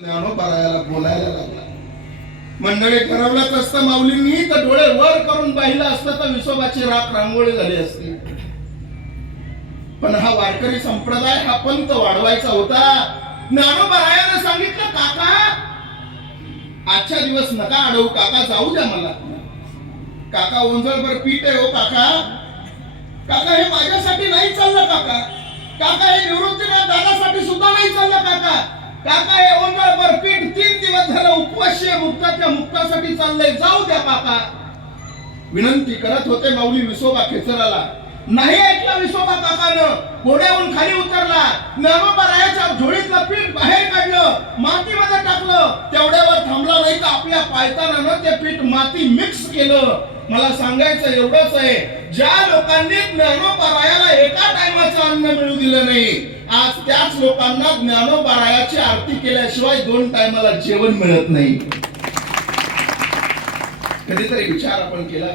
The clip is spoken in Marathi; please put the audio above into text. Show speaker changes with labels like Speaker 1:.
Speaker 1: ज्ञानोबारायाला बोलायला लागला. मंडळी ठरवलंच असतं माऊलींनी तर डोळे वर करून पाहिलं असतं तर विसोबाची राख रांगोळी झाली असती. पण हा वारकरी संप्रदाय हा पंत वाढवायचा होता. ज्ञानोपरायानं सांगितलं काका आजच्या दिवस नका अडवू काका जाऊ द्या मला. काका ओंजळभर पीठ आहे हो काका. काका हे माझ्यासाठी नाही चाललं काका. काका हे निवृत्तीनाथ दादासाठी सुद्धा नाही चाललं काका. काका हे ओंजळभर पीठ तीन दिवस झालं उपवाशी मुक्ताच्या मुक्तासाठी चाललंय. जाऊ द्या काका. विनंती करत होते माऊली विसोबा खेचराला. नाही ऐकला विसोबा काकानं. घोड्याहून खाली उतरला. नर्मबारायाच्या झोळीतलं पीठ बाहेर काढलं. मातीमध्ये टाकलं. तेवढ्यावर थांबला नाही तर आपल्या पायतानानं ते पीठ माती मिक्स केलं. मला सांगायचं एवढंच आहे. ज्या लोकांनी ज्ञानोबारायाला एका टायमाचं अन्न मिळू दिलं नाही आज त्याच लोकांना ज्ञानोबारायाची आरती केल्याशिवाय दोन टायमाला जेवण मिळत नाही. कधीतरी विचार आपण केला